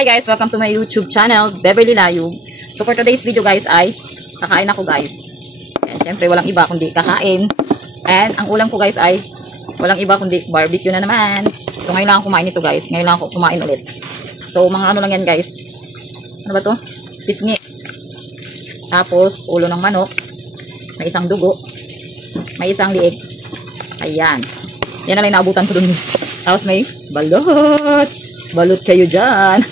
Hi guys, welcome to my YouTube channel, Beverly Layug. So for today's video guys ay kakain ako guys. And syempre walang iba kundi kakain. And ang ulam ko guys ay walang iba kundi barbecue na naman. So ngayon lang ako kumain ito guys. Ngayon lang ako kumain ulit. So mga ano lang yan guys. Ano ba to? Pisngi. Tapos ulo ng manok. May isang dugo. May isang liig. Ayan. Yan na lang naabutan ko dun. Tapos may balot. Balot kayo dyan.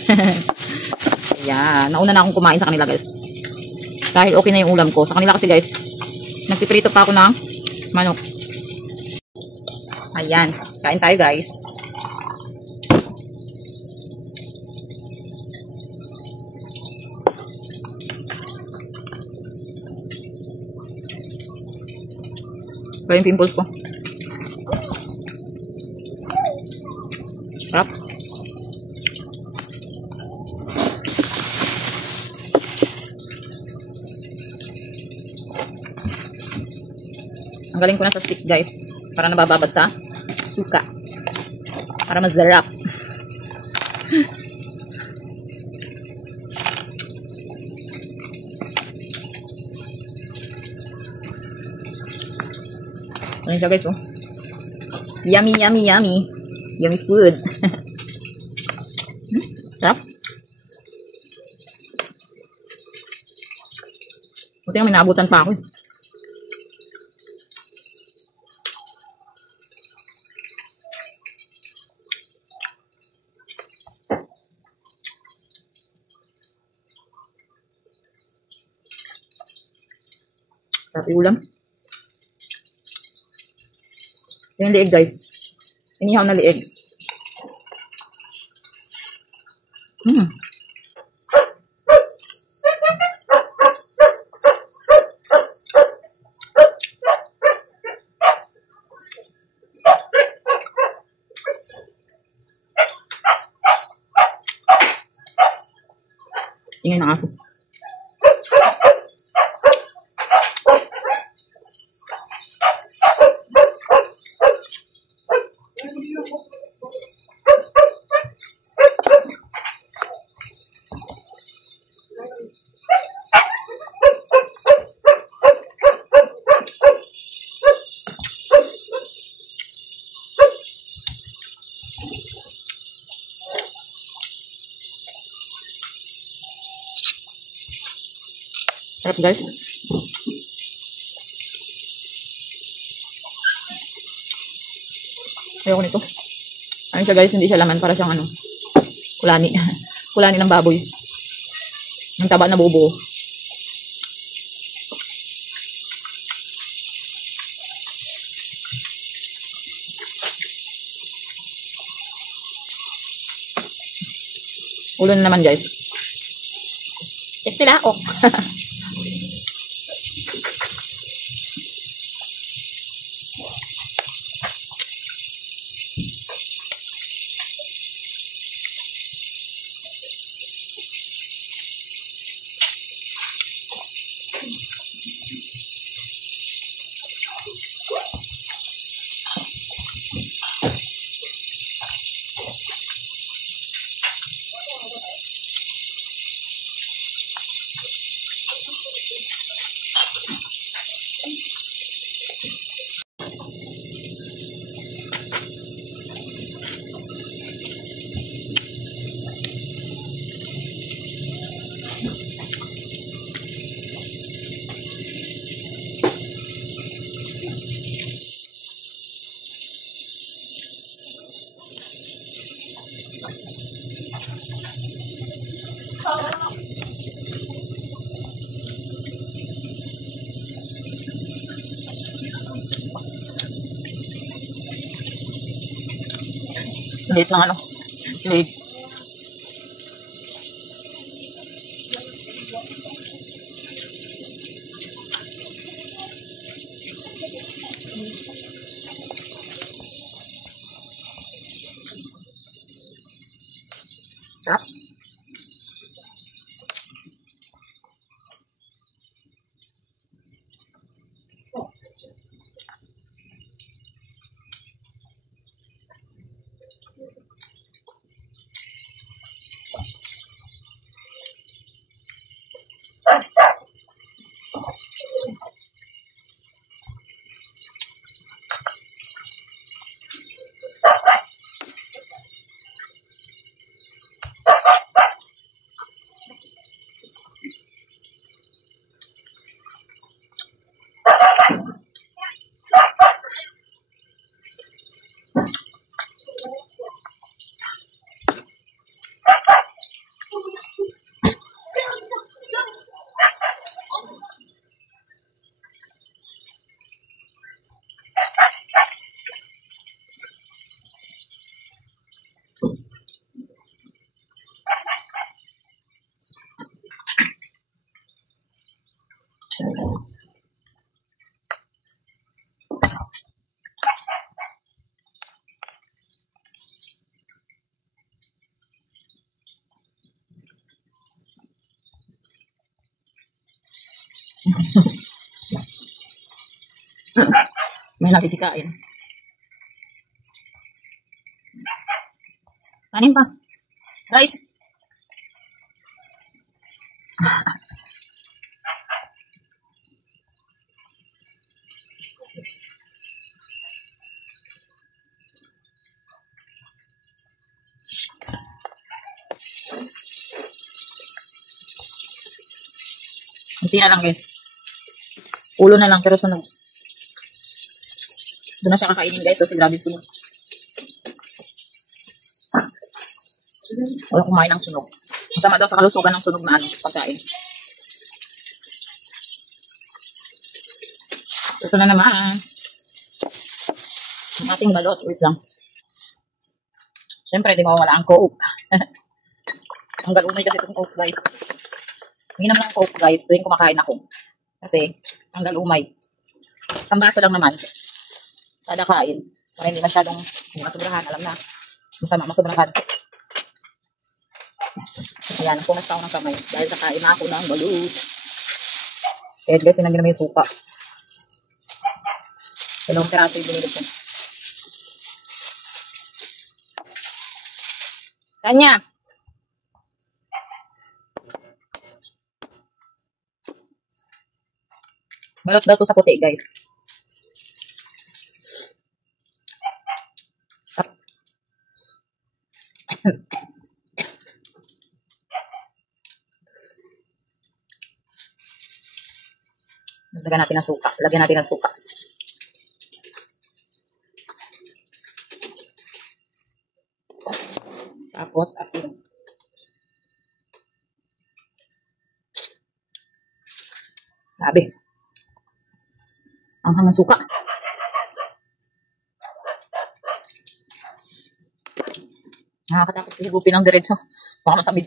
Ayan. Nauna na akong kumain sa kanila guys. Dahil okay na yung ulam ko. Sa kanila kasi guys, nagpiprito pa ako ng manok. Ayan. Kain tayo guys. Ito yung pimples ko. Sarap. Ang galing ko na sa stick guys. Para nabababad sa suka. Para masarap. Ano siya guys oh. Yummy, yummy, yummy. Yummy food. Sarap. Buti nga may naabutan pa ako. Sarap yung ulam. Yung liig guys. Inihaw na liig. Tingnan ng aso. Sarap guys. Ayoko nito. Ano siya guys, hindi siya laman. Para siyang ano, kulani. Kulani ng baboy. Ang taba na bubuo. Ulo na naman guys. Istilaok. Liit ng ano. Liit. Sarap. May nakikikain. Kanin pa. Rice. Hindi na lang guys. Ulo na lang pero sunog. Doon na siya kakainin guys. Kasi grabe sunog. Wala kumain ng sunog. Masama daw sa kalusugan ng sunog na pagkain. Ito na naman. Ang ating balot. Wait lang. Siyempre, di mawawala ang coke. Ang galumay kasi itong coke guys. Hindi naman ang coke guys. Tuwing kumakain ako. Kasi, ang galumay. Isang baso lang naman. Kada kain. Para hindi masyadong masobrahan. Alam na. Masama masobrahan. Ayan, punas ako ng kamay. Dahil sa kain na ako ng balut. Kaya guys, tinangin naman yung suka. Dalawang piraso yung binilog ko. Saan niya? Balot daw to sa puti, guys. Lagyan natin ng suka. Lagyan natin ng suka. Tapos, asin. Grabe. Ang hangang suka. Nakakatakot higupin ng diretso. Baka masamid.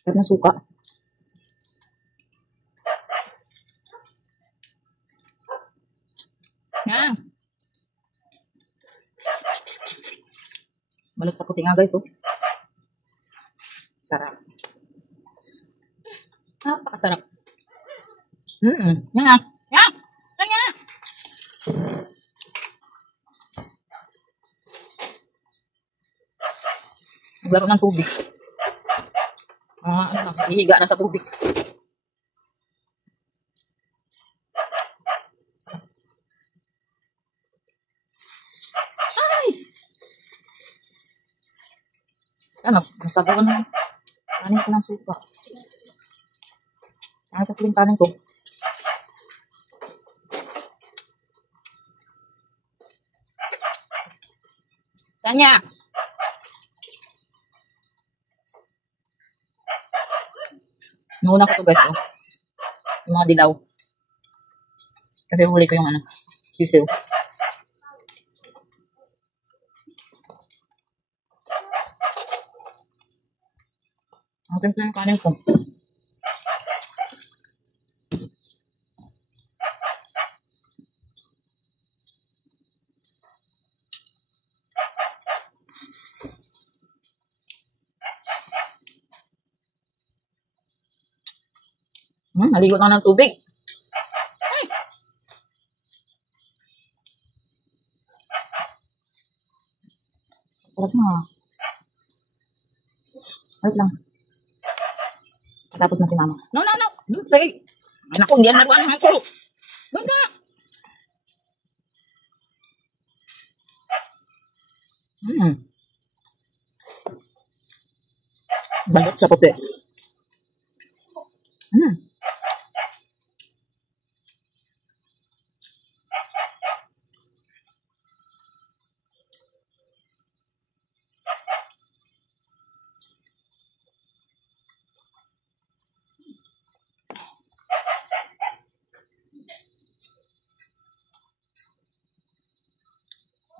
Sarap ng suka. Yan. Balot sa puti nga guys, oh. Sarap. Napakasarap. Yan nga. Yan! Yan nga! Maglaro ng tubig. Ano na, ihiga na sa tubig. Ay! Ano, nasabaw na. Kanin ko ng suka. Ito po yung kanin ko. Tanya! Nuuna ko to guys, oh. Yung mga dilaw. Kasi huli ko yung sisiw. Ang simple yung kanin ko. Naligo na ng tubig. Ay! Sarap na. Wait lang. Tapos na si mama. No. Wait. Ay naku, hindi yan naruan ng hangko. Doon ka. Balot sa puti.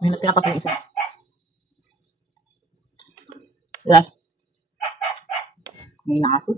May natira pa yung isa. Last. May nakaso.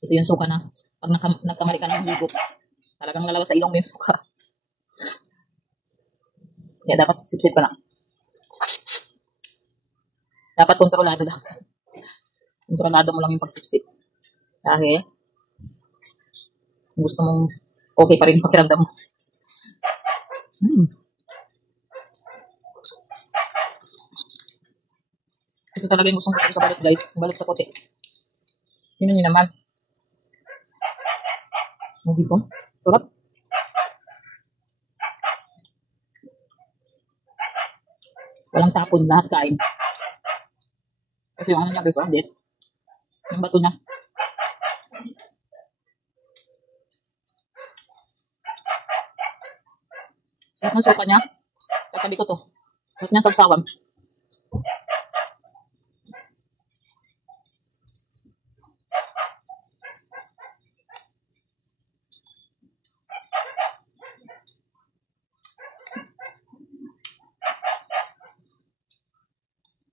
Ito yung suka na pag nagkamali ka ng higop, talagang lalabas sa ilong mo yung suka. Kaya dapat sip-sip ka lang. Dapat kontrolado lang. Kontrolado mo lang yung pagsip-sip. Dahil kung gusto mong okay pa rin yung pakiramdam mo. Ito talaga yung gustong gusto ko sa balut, guys. Yung balut sa puti. Yun yun naman. Hindi po. Sarap. Walang tapon, lahat kain. Kasi yung ano niya, guys, ulit. Yung bato niya. Sarap ng suka niya. Tatabi ko to. Sarap niya sabsawan.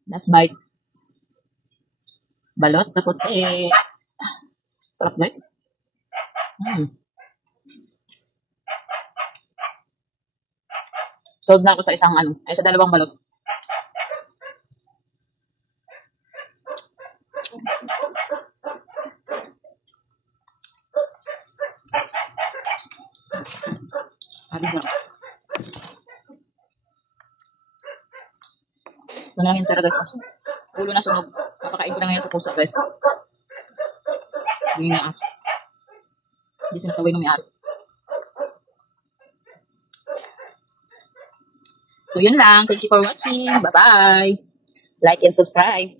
Last bite. Balot sa puti. Sarap, guys. Solve na ako sa isang sa dalawang balot. Sabi sarap. Ito na lang yung tira, guys. Ulo na sunog. Papakain ko na ngayon sa pusa, guys. Hindi na as. Hindi sinasaway ng may-ari. So, yun lang. Thank you for watching. Bye-bye. Like and subscribe.